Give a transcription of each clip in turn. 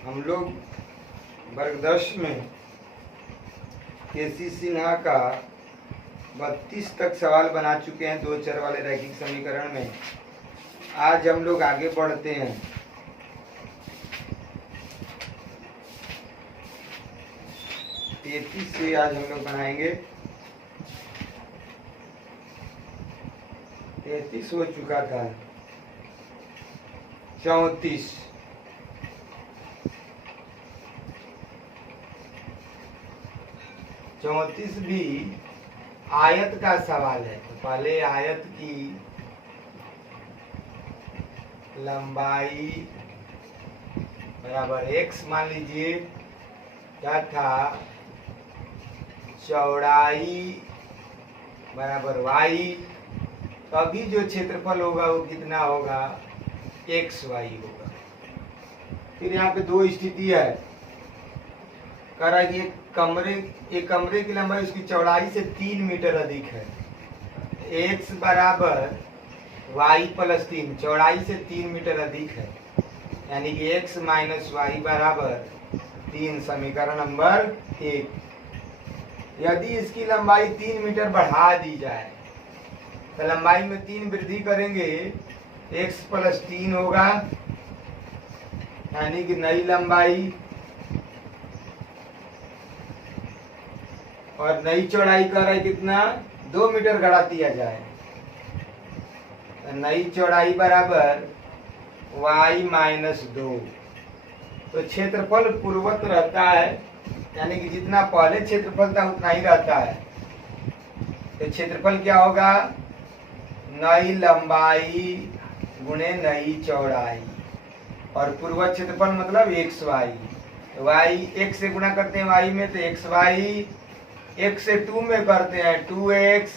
हम लोग वर्ग 10 में केसी सिन्हा का 32 तक सवाल बना चुके हैं दो चर वाले रैखिक समीकरण में। आज हम लोग आगे बढ़ते हैं। तैतीस से आज हम लोग बनाएंगे। 33 हो चुका था। 34 34 भी आयत का सवाल है। तो पहले आयत की लंबाई बराबर x मान लीजिए, क्या था, चौड़ाई बराबर y। तो अभी जो क्षेत्रफल होगा वो कितना होगा, xy होगा। फिर यहाँ पे दो स्थिति है। कह रहा है कि एक कमरे की लंबाई उसकी चौड़ाई से 3 मीटर अधिक है। x बराबर y प्लस 3, चौड़ाई से 3 मीटर अधिक है, यानी कि x माइनस वाई बराबर 3, समीकरण नंबर 1। यदि इसकी लंबाई 3 मीटर बढ़ा दी जाए तो लंबाई में 3 वृद्धि करेंगे, x प्लस 3 होगा, यानी कि नई लंबाई, और नई चौड़ाई कर रहा है कितना, 2 मीटर बढ़ा दिया जाए। नई चौड़ाई बराबर y माइनस 2। तो क्षेत्रफल पूर्ववत रहता है, यानी कि जितना पहले क्षेत्रफल था उतना ही रहता है। तो क्षेत्रफल क्या होगा, नई लंबाई गुणे नई चौड़ाई, और पूर्ववत क्षेत्रफल मतलब xy। y x से गुणा करते हैं y में, तो xy, x से 2 में करते हैं 2x,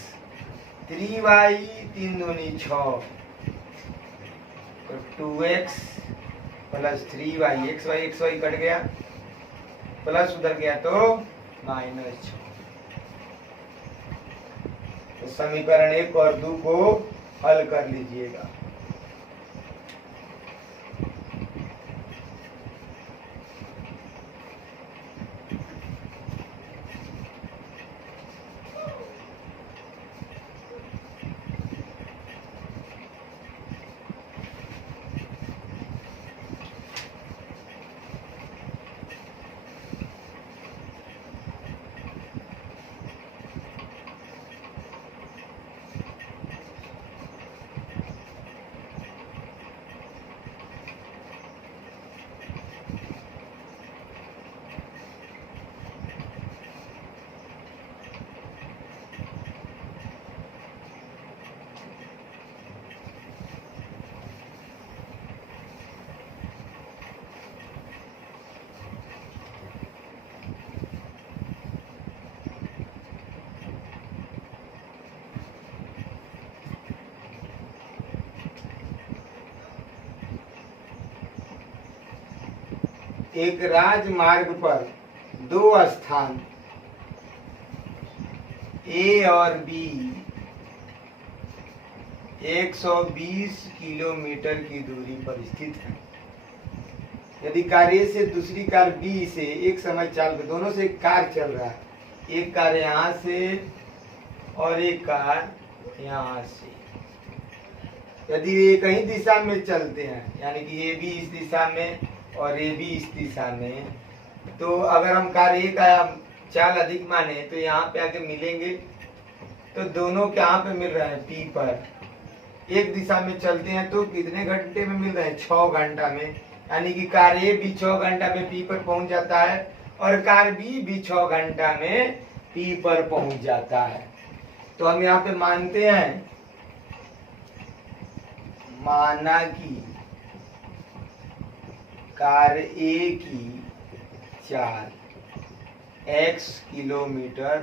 3y, 3 दूनी 6, तो 2x plus 3y, xy cut गया, प्लस उधर गया तो माइनस 6। तो समीकरण 1 और 2 को हल कर लीजिएगा। एक राजमार्ग पर दो स्थान A और B 120 किलोमीटर की दूरी पर स्थित है। यदि कार A से दूसरी कार B से एक समय चाल पे, दोनों से एक कार चल रहा है, एक कार यहाँ से और एक कार यहाँ से, यदि ये कहीं दिशा में चलते हैं, यानी कि A B इस दिशा में और ए भी इस दिशा में, तो अगर हम कार ए का चाल अधिक माने तो यहाँ पे आके मिलेंगे। तो दोनों कहाँ पे मिल रहे हैं, पी पर। एक दिशा में चलते हैं तो कितने घंटे में मिल रहे हैं, 6 घंटा में, यानी कि कार ए भी 6 घंटा में पी पर पहुंच जाता है और कार बी भी 6 घंटा में पी पर पहुंच जाता है। तो हम यहाँ पे मानते हैं, माना कि कार ए की चाल x किलोमीटर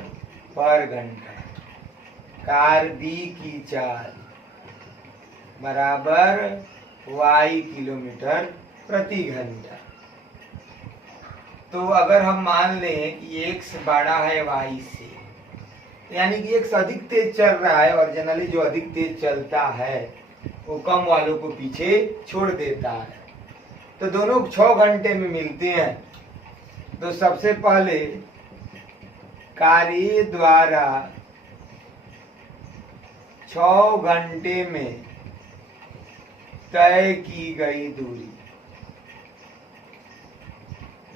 पर घंटा, कार बी की चाल बराबर y किलोमीटर प्रति घंटा। तो अगर हम मान लें कि x बड़ा है y से, यानी कि x अधिक तेज चल रहा है, और जनरली जो अधिक तेज चलता है वो कम वालों को पीछे छोड़ देता है। तो दोनों 6 घंटे में मिलते हैं। तो सबसे पहले कार्य द्वारा 6 घंटे में तय की गई दूरी,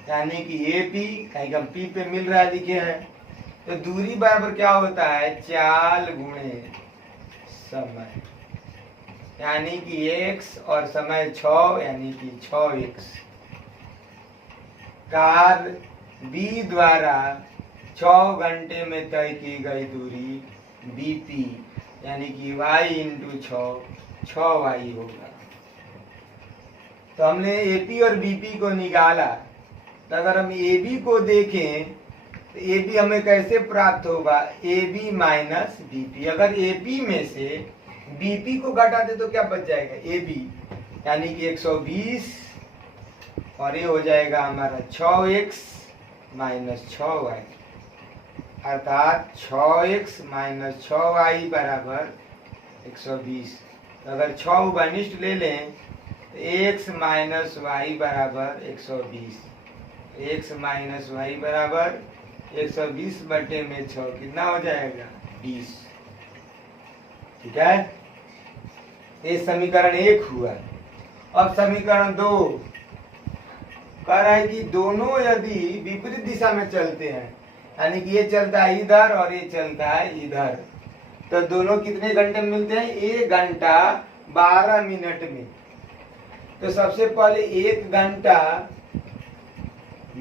यानी कि AP कहीं हम P पे मिल रहा है लिखे हैं, तो दूरी बराबर क्या होता है, चाल गुणे समय, यानी कि x और समय 6 यानी कि 6x। कार्य B द्वारा 6 घंटे में तय की गई दूरी BP यानी कि y इंटू 6y होगा। तो हमने AP और BP को निकाला, तो अगर हम AB को देखें तो AB हमें कैसे प्राप्त होगा, AB माइनस BP। अगर AP में से BP को घटा दे तो क्या बच जाएगा, AB यानी कि 120, और ये हो जाएगा हमारा 6x माइनस 6y, अर्थात 6x माइनस 6y बराबर 120। तो अगर 6 उभयनिष्ठ ले लें तो x माइनस y बराबर 120, x माइनस y बराबर 120 बटे में 6 कितना हो जाएगा, 20। ठीक है, ये समीकरण 1 हुआ। अब समीकरण 2 कह रहा है कि दोनों यदि विपरीत दिशा में चलते हैं, यानी कि ये चलता है इधर और ये चलता है इधर, तो दोनों कितने घंटे में मिलते हैं, 1 घंटा 12 मिनट में। तो सबसे पहले 1 घंटा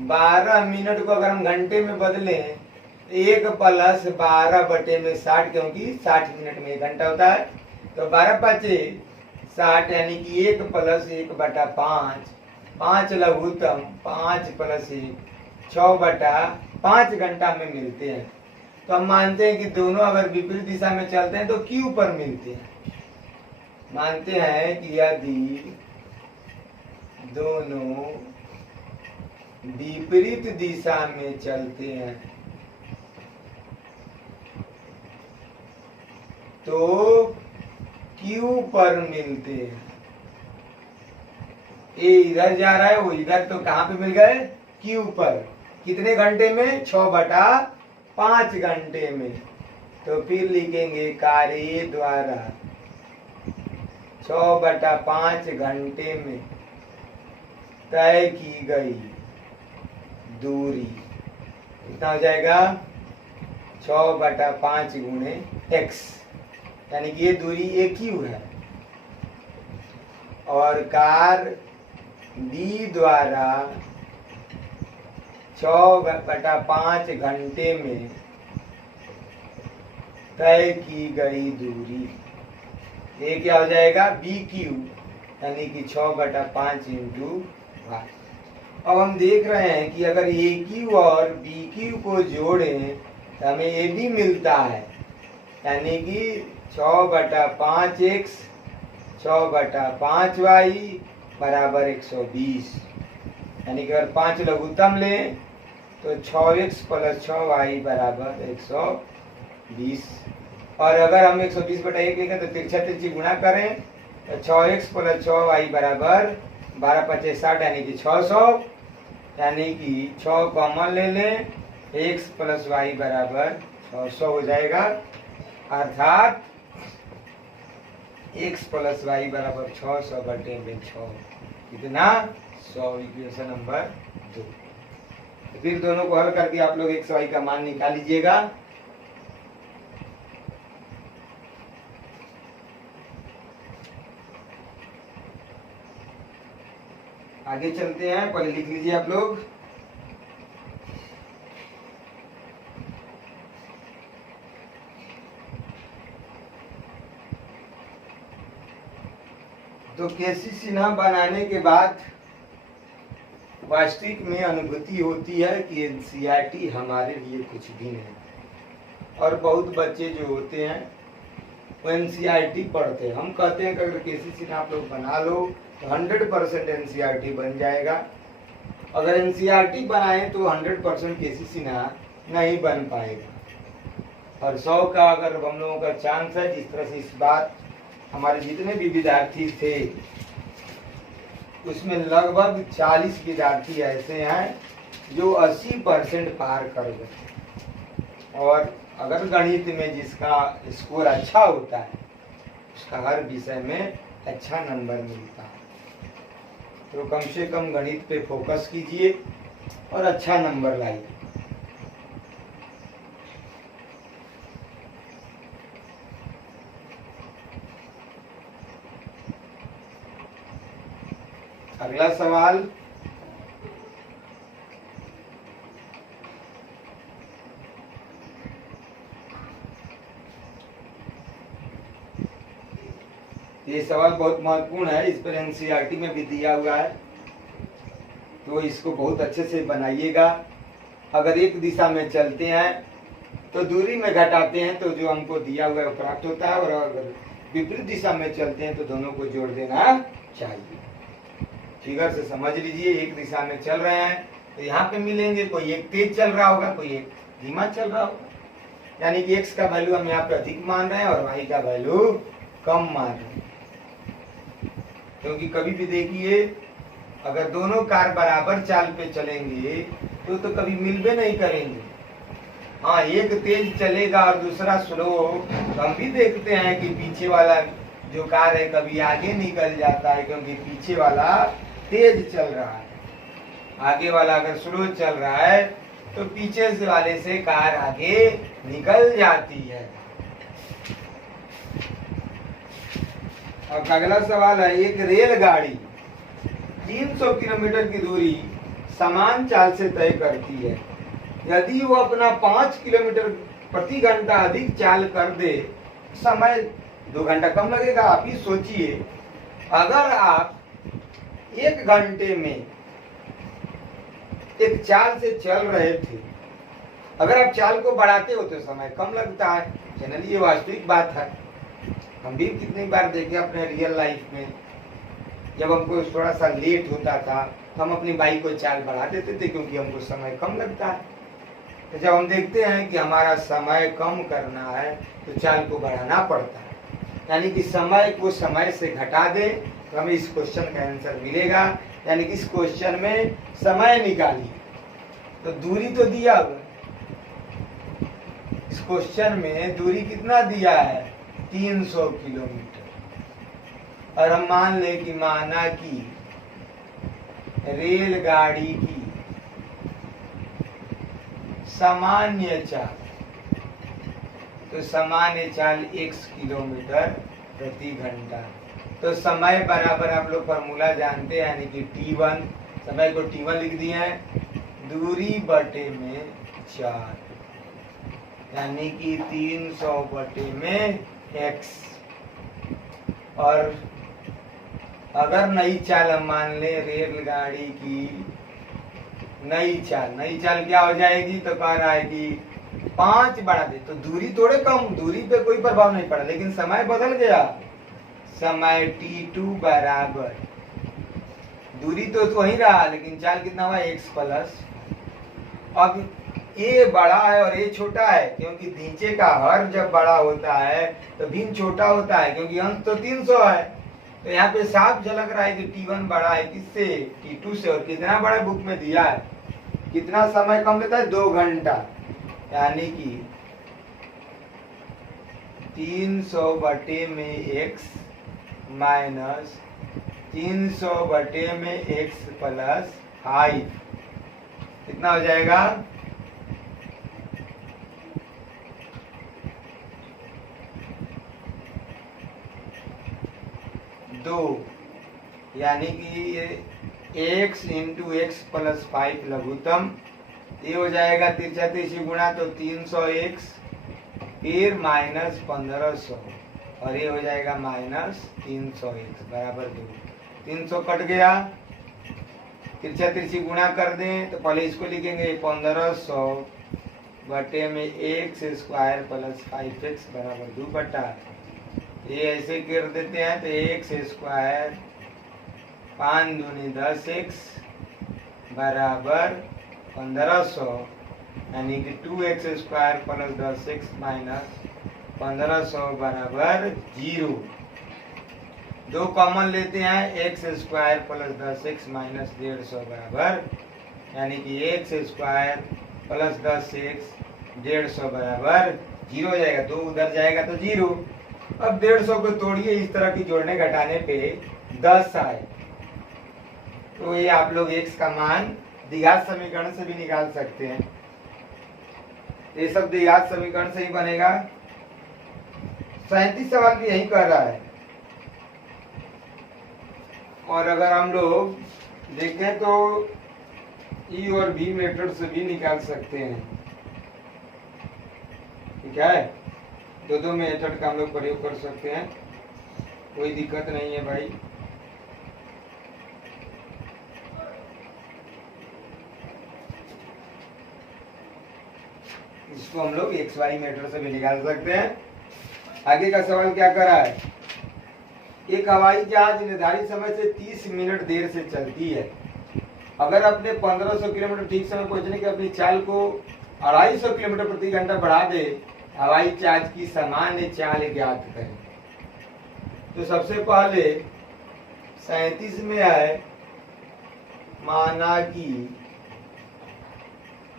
12 मिनट को अगर हम घंटे में बदलें, 1 प्लस 12 बटे में 60, क्योंकि 60 मिनट में 1 घंटा होता है, तो 12 पचे 60 यानी कि 1 प्लस 1 बटा 5, 5 लघुत्तम 5 प्लस 1 6 बटा 5 घंटा में मिलते हैं। तो हम मानते हैं कि दोनों अगर विपरीत दिशा में चलते हैं तो Q पर मिलते हैं। मानते हैं कि यदि दोनों विपरीत दिशा में चलते हैं तो Q पर मिलते हैं। ये इधर जा रहा है, वो इधर, तो कहां पे मिल गए, Q पर। कितने घंटे में, 6 बटा 5 घंटे में। तो फिर लिखेंगे कार्य द्वारा 6 बटा 5 घंटे में तय की गई दूरी कितना हो जाएगा, 6 बटा 5 गुणे x, यानी कि ये दूरी AQ है। और कार्य B द्वारा 6 बटा 5 घंटे में तय की गई दूरी, ये क्या हो जाएगा, BQ, यानी कि 6 बटा 5 इंटू y। अब हम देख रहे हैं कि अगर AQ और BQ को जोड़ें तो हमें AB मिलता है, यानी कि 6 बटा 5x 6 बटा 5y बराबर 120, यानी कि अगर 5 लघुत्तम लें तो 6x प्लस 6y बराबर 120। और अगर हम 120 बटा 1 लिखें तो तिरछा तिरछी गुणा करें तो 6x प्लस 6y बराबर 12 पचे 60, यानी कि 600, यानी कि 6 कॉमन ले लें, x प्लस y बराबर 600 हो जाएगा, अर्थात x प्लस y बराबर 600 बटे में 6 कितना 100, इक्वेशन नंबर 2। फिर दोनों को हल करके आप लोग x y का मान निकाल लीजिएगा। आगे चलते हैं, पहले लिख लीजिए आप लोग। तो केसी सिन्हा बनाने के बाद वास्तविक में अनुभूति होती है कि एनसीईआरटी हमारे लिए कुछ भी नहीं। और बहुत बच्चे जो होते हैं वो एनसीईआरटी पढ़ते हैं। हम कहते हैं कि अगर केसी सिन्हा आप लोग बना लो तो 100% एनसीईआरटी बन जाएगा। अगर एनसीईआरटी बनाए तो 100% केसी सिन्हा नहीं बन पाएगा। और 100 का अगर हम लोगों का चांस है, जिस तरह से इस बात हमारे जितने भी विद्यार्थी थे उसमें लगभग 40 विद्यार्थी ऐसे हैं जो 80% पार कर गए। और अगर गणित में जिसका स्कोर अच्छा होता है उसका हर विषय में अच्छा नंबर मिलता है। तो कम से कम गणित पे फोकस कीजिए और अच्छा नंबर लाइए। अगला सवाल, ये सवाल बहुत महत्वपूर्ण है, इस पर एनसीईआरटी में भी दिया हुआ है, तो इसको बहुत अच्छे से बनाइएगा। अगर एक दिशा में चलते हैं तो दूरी में घटाते हैं तो जो हमको दिया हुआ है वो प्राप्त होता है, और अगर विपरीत दिशा में चलते हैं तो दोनों को जोड़ देना चाहिए। फिगर से समझ लीजिए, एक दिशा में चल रहे हैं तो यहाँ पे मिलेंगे, कोई एक तेज चल रहा होगा, कोई एक धीमा चल रहा होगा, यानी कि x का वैल्यू हम यहाँ पे अधिक मान रहे हैं और y का वैल्यू कम मान रहे हैं। क्योंकि कभी भी देखिए, अगर दोनों कार बराबर चाल पे चलेंगे तो कभी मिलबे नहीं करेंगे। हाँ, एक तेज चलेगा और दूसरा स्लो, तो हम भी देखते हैं कि पीछे वाला जो कार है कभी आगे निकल जाता है क्योंकि पीछे वाला तेज चल रहा है। आगे वाला अगर स्लो चल रहा है तो पीछे से वाले से कार आगे निकल जाती है। अब अगला सवाल है, एक रेलगाड़ी 300 किलोमीटर की दूरी समान चाल से तय करती है। यदि वो अपना 5 किलोमीटर प्रति घंटा अधिक चाल कर दे, समय 2 घंटा कम लगेगा। आप ही सोचिए, अगर आप 1 घंटे में एक चाल से चल रहे थे, अगर आप चाल को बढ़ाते हो तो समय कम लगता है। जनरली ये वास्तविक बात है, हम भी कितनी बार देखे अपने रियल लाइफ में, जब हमको थोड़ा सा लेट होता था तो हम अपनी बाइक को चाल बढ़ा देते थे क्योंकि हमको समय कम लगता है। तो जब हम देखते हैं कि हमारा समय कम करना है तो चाल को बढ़ाना पड़ता है, यानी कि समय को समय से घटा दे तो हमें इस क्वेश्चन का आंसर मिलेगा। यानी कि इस क्वेश्चन में समय निकालिए, तो दूरी तो दिया हुआ, इस क्वेश्चन में दूरी कितना दिया है, 300 किलोमीटर। और हम मान ले कि माना कि रेलगाड़ी की सामान्य चाल, तो सामान्य चाल x किलोमीटर प्रति घंटा, तो समय बराबर आप लोग फॉर्मूला जानते हैं, यानी कि t1, समय को t1 लिख दिए हैं, दूरी बटे में 4, यानी कि 300 बटे में x। और अगर नई चाल हम मान ले, रेलगाड़ी की नई चाल क्या हो जाएगी, तो कह रहा है कि 5 बढ़ा दे, तो दूरी थोड़े कम, दूरी पे कोई प्रभाव नहीं पड़ा, लेकिन समय बदल गया। समय t2 बराबर, दूरी तो वही रहा लेकिन चाल कितना हुआ, x प्लस। अब a बड़ा है और a छोटा है, क्योंकि नीचे का हर जब बड़ा होता है तो भिन्न छोटा होता है, क्योंकि अंश तो 300 है। तो यहाँ पे साफ झलक रहा है कि t1 बड़ा है किससे, t2 से। और कितना बड़ा बुक में दिया है, कितना समय कम लेता है, 2 घंटा, यानी कि 300 बटे में x माइनस 300 बटे में x प्लस 5, कितना हो जाएगा, 2, यानी कि ये x इंटू एक्स प्लस 5 लघुत्तम, ये हो जाएगा तिरछा तिरछी गुणा, तो 300x फिर माइनस 1500, और ये हो जाएगा माइनस 300x बराबर 2। 300 कट गया, तिरछा तिरछी गुणा कर दें तो पहले इसको लिखेंगे 1500 बटे में x स्क्वायर प्लस 5x बराबर 2 बटा, ये ऐसे कर देते हैं तो x स्क्वायर 5 दूनी 10x बराबर 1500, यानी कि 2x square plus 10x minus 1500 बराबर 0। दो कॉमन लेते हैं, x square plus 10x minus 150 बराबर, यानी कि एक्स स्क्वायर प्लस 10x 150 बराबर 0 हो जाएगा, 2 उधर जाएगा तो 0। अब 150 को तोड़िए, इस तरह की जोड़ने घटाने पे 10 आए, तो ये आप लोग x का मान द्विघात समीकरण से भी निकाल सकते हैं। ये सब द्विघात समीकरण से ही बनेगा। 37 सवाल भी यही कर रहा है। और अगर हम लोग देखें तो ई और बी मेथड से भी निकाल सकते हैं। ठीक है, दो मेथड का हम लोग प्रयोग कर सकते हैं, कोई दिक्कत नहीं है भाई। इसको हम लोग एक्स वाई मेथड से भी निकाल सकते हैं। आगे का सवाल क्या कर रहा है, एक हवाई जहाज निर्धारित समय से 30 मिनट देर से चलती है। अगर अपने 1500 किलोमीटर ठीक समय पहुंचने के अपनी चाल को 250 किलोमीटर प्रति घंटा बढ़ा दे, हवाई जहाज की सामान्य चाल ज्ञात करें। तो सबसे पहले 37 में है, माना कि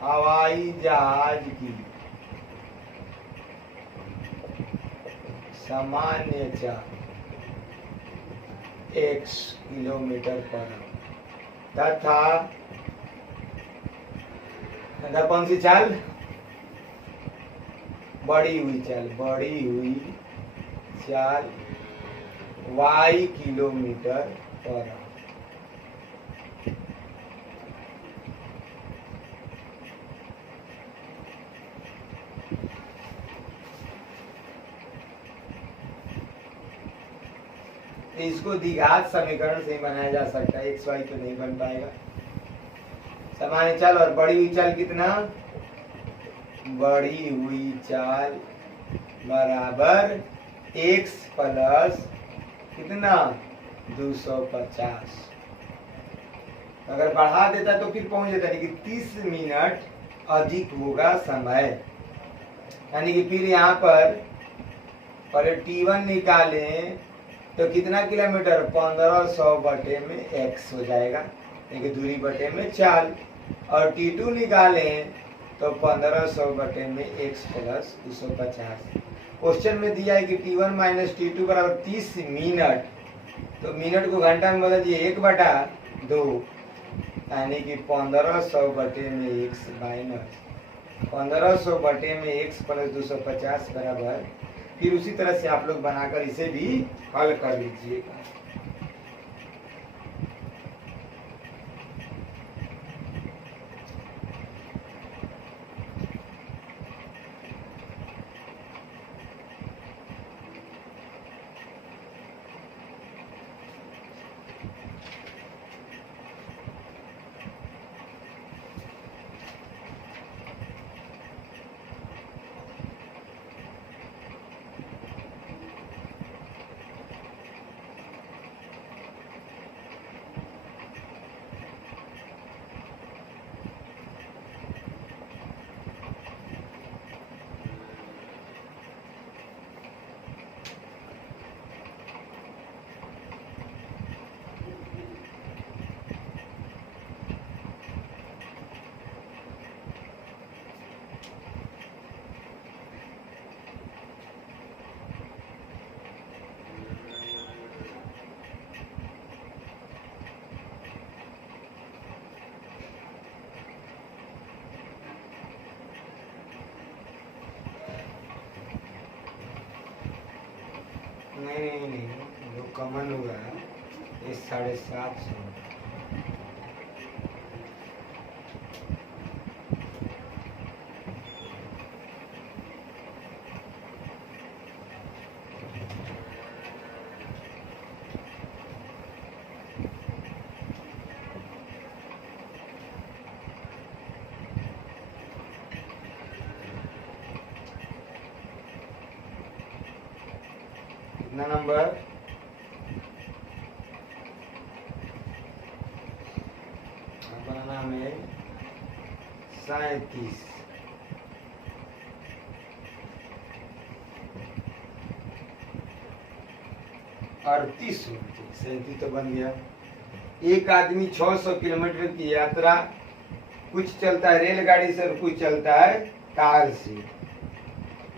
हवाई जहाज की सामान्य चाल x किलोमीटर पर तथा कौन सी चाल, बढ़ी हुई चाल y किलोमीटर पर। इसको द्विघात समीकरण से ही बनाया जा सकता है, एक्स वाई तो नहीं बन पाएगा। सामान्य चाल और बढ़ी हुई चाल कितना, बढ़ी हुई चाल बराबर x प्लस कितना 250। अगर बढ़ा देता तो फिर पहुंच जाता, यानी कि 30 मिनट अधिक होगा समय। यानी कि फिर यहाँ पर पहले T1 निकालें तो कितना किलोमीटर, 1500 बटे में x हो जाएगा, यानी दूरी बटे में चाल। और T2 निकालें तो 1500 बटे में x प्लस 250। क्वेश्चन में दिया है कि T1 माइनस T2 बराबर 30 मिनट, तो मिनट को घंटा में बदल दिए 1/2, यानी कि 1500 बटे में x माइनस 1500 बटे में x प्लस 250 बराबर। फिर उसी तरह से आप लोग बनाकर इसे भी हल कर लीजिएगा। नहीं, जो कॉमन होगा ये 750। कितना नंबर, अपना नाम है 37। 38 घंटे, 37 तो बन गया। एक आदमी 600 किलोमीटर की यात्रा, कुछ चलता है रेलगाड़ी से और कुछ चलता है कार से।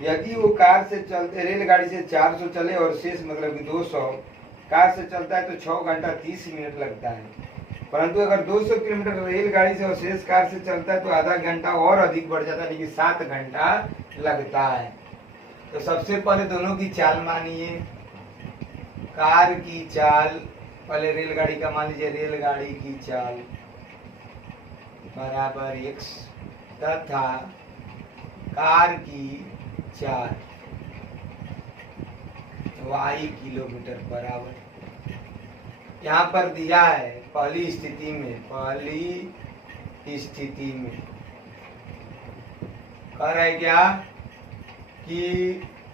यदि वो कार से चलते रेलगाड़ी से 400 चले और शेष मतलब कि 200 कार से चलता है तो 6 घंटा 30 मिनट लगता है। परंतु अगर 200 किलोमीटर रेलगाड़ी से और शेष कार से चलता है तो आधा घंटा और अधिक बढ़ जाता है, लेकिन 7 घंटा लगता है। तो सबसे पहले दोनों की चाल मानिए। कार की चाल, पहले रेलगाड़ी का मान लीजिए, रेलगाड़ी की चाल बराबर x तथा कार की चाल y किलोमीटर बराबर। यहाँ पर दिया है पहली स्थिति में कह रहा है क्या कि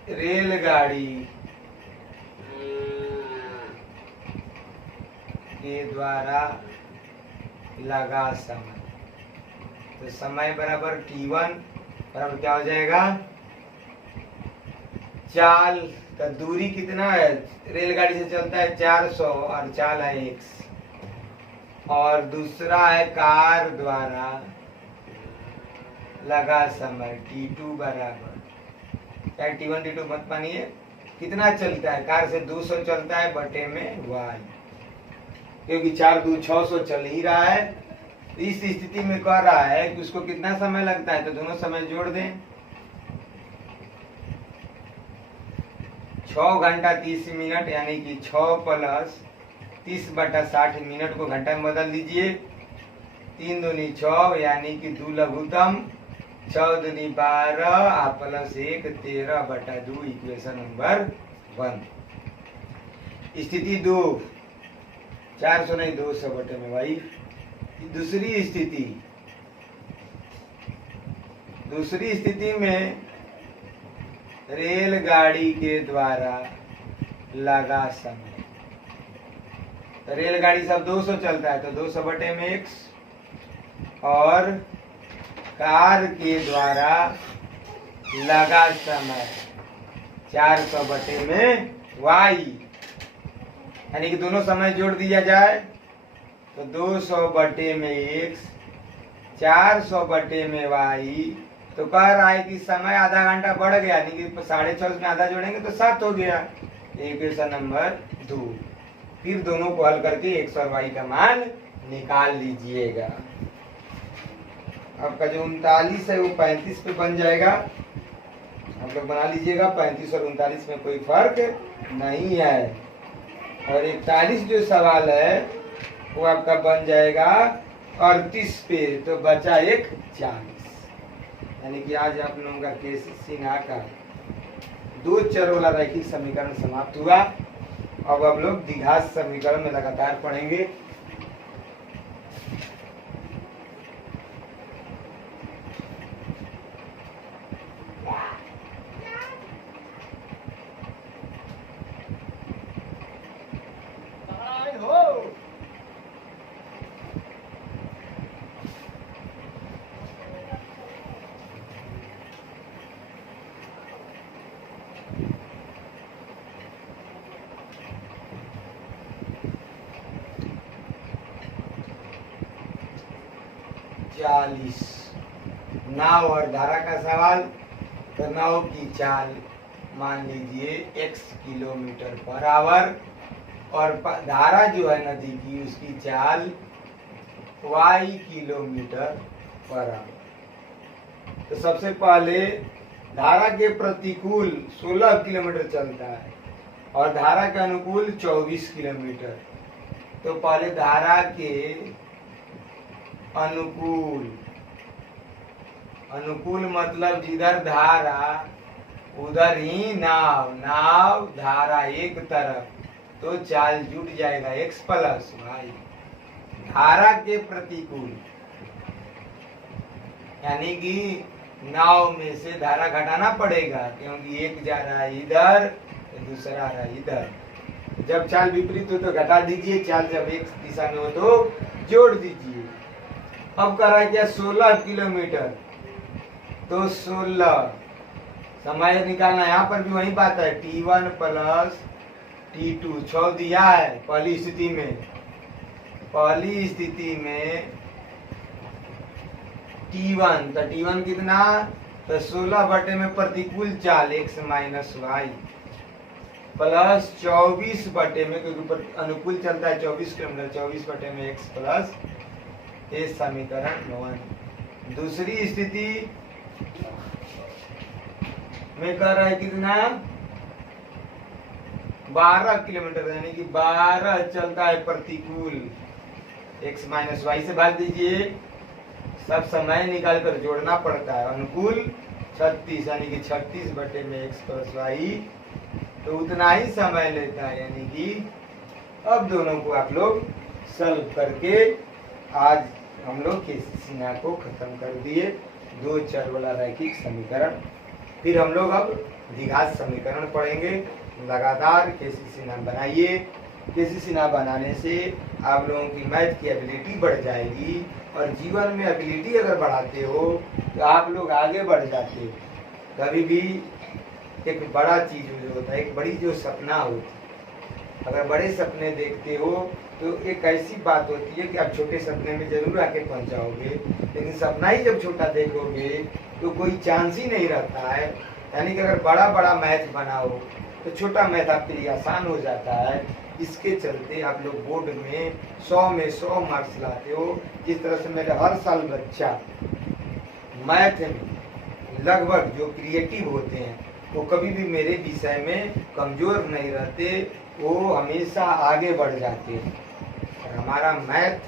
रेलगाड़ी के द्वारा लगा समय, तो समय बराबर t1 बराबर क्या हो जाएगा, चाल का दूरी कितना है, रेलगाड़ी से चलता है 400 और चाल है x, और दूसरा है कार द्वारा लगा समय t2 बराबर क्या, t1 t2 मत मानिए, कितना चलता है, कार से 200 चलता है बटे में y, क्योंकि 4 2 600 चल ही रहा है। इस स्थिति में कह रहा है कि उसको कितना समय लगता है, तो दोनों समय जोड़ दें, 6 घंटा 30 मिनट यानी कि 6 प्लस 30/60 मिनट को घंटा में बदल दीजिए, 3 दूनी 6 यानी कि 2 लघुत्तम, 6 दूनी 12 प्लस 1 13/2, इक्वेशन नंबर 1। स्थिति 2, 400 नहीं 200 बटे में भाई। दूसरी स्थिति में रेलगाड़ी के द्वारा लगा समय, रेलगाड़ी सब 200 चलता है तो 200 बटे में x, और कार के द्वारा लगा समय 400 बटे में y, यानी कि दोनों समय जोड़ दिया जाए तो 200 बटे में x 400 बटे में y, तो कह रहा है कि समय आधा घंटा बढ़ गया, यानी कि 6.5 में आधा जोड़ेंगे तो 7 हो गया, इक्वेशन नंबर 2। फिर दोनों को हल करके x और y का मान निकाल लीजिएगा। आपका जो 39 है वो 35 पे बन जाएगा, आप लोग बना लीजिएगा। 35 और 39 में कोई फर्क नहीं है। और 41 जो सवाल है वो आपका बन जाएगा 38 पे, तो बचा एक 40, यानी कि आज आप लोगों का केस सिन्हा का 2 चर वाला रैखिक समीकरण समाप्त हुआ। अब आप लोग द्विघात समीकरण में लगातार पढ़ेंगे। नाव और धारा का सवाल। तो नाव की चाल मान लीजिए x किलोमीटर पर आवर, और धारा जो है नदी की उसकी चाल y किलोमीटर पर आवर। तो सबसे पहले धारा के प्रतिकूल 16 किलोमीटर चलता है और धारा के अनुकूल 24 किलोमीटर। तो पहले धारा के अनुकूल मतलब जिधर धारा उधर ही नाव धारा एक तरफ, तो चाल जुट जाएगा x प्लस y। धारा के प्रतिकूल यानी कि नाव में से धारा घटाना पड़ेगा, क्योंकि एक जा रहा है इधर तो दूसरा आ रहा है इधर। जब चाल विपरीत हो तो घटा दीजिए, चाल जब एक दिशा में हो तो जोड़ दीजिए। अब कर रहा है क्या 16 किलोमीटर, तो 16 समय निकालना, यहाँ पर भी वही बात है, t1 प्लस T2 6 दिया है पहली स्थिति में T1, तो T1 कितना, तो 16 बटे में प्रतिकूल चाल x माइनस वाई प्लस 24 बटे में, क्योंकि अनुकूल चलता है 24 किलोमीटर, 24 बटे में x प्लस, ये समीकरण 1। दूसरी स्थिति में कह रहा है कितना, 12 किलोमीटर, यानी कि 12 चलता है प्रतिकूल, x माइनस वाई से भाग दीजिए, सब समय निकाल कर जोड़ना पड़ता है, अनुकूल 36 यानी कि 36 बटे में x प्लस वाई, तो उतना ही समय लेता है। यानी कि अब दोनों को आप लोग सॉल्व करके आज हम लोग केसी सिन्हा को खत्म कर दिए, 2 चर वाला रैखिक समीकरण। फिर हम लोग अब द्विघात समीकरण पढ़ेंगे। लगातार केसी सिन्हा बनाइए, केसी सिन्हा बनाने से आप लोगों की मैथ की एबिलिटी बढ़ जाएगी, और जीवन में एबिलिटी अगर बढ़ाते हो तो आप लोग आगे बढ़ जाते हो। कभी भी एक बड़ा चीज जो होता है, एक बड़ी जो सपना होती है, अगर बड़े सपने देखते हो तो एक ऐसी बात होती है कि आप छोटे सपने में जरूर आके पहुंच जाओगे, लेकिन सपना ही जब छोटा देखोगे तो कोई चांस ही नहीं रहता है। यानी कि अगर बड़ा बड़ा मैथ बनाओ तो छोटा मैथ आपके लिए आसान हो जाता है। इसके चलते आप लोग बोर्ड में 100 में 100 मार्क्स लाते हो। जिस तरह से मेरे हर साल बच्चा मैथ में लगभग जो क्रिएटिव होते हैं वो कभी भी मेरे विषय में कमजोर नहीं रहते, वो हमेशा आगे बढ़ जाते हैं। और हमारा मैथ,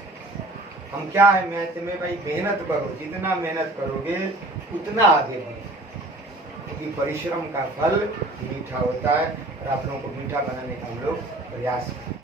हम क्या है मैथ में भाई, मेहनत करो, जितना मेहनत करोगे उतना आगे बढ़ो, क्योंकि परिश्रम का फल मीठा होता है। और आप लोगों को मीठा बनाने का हम लोग प्रयास करें।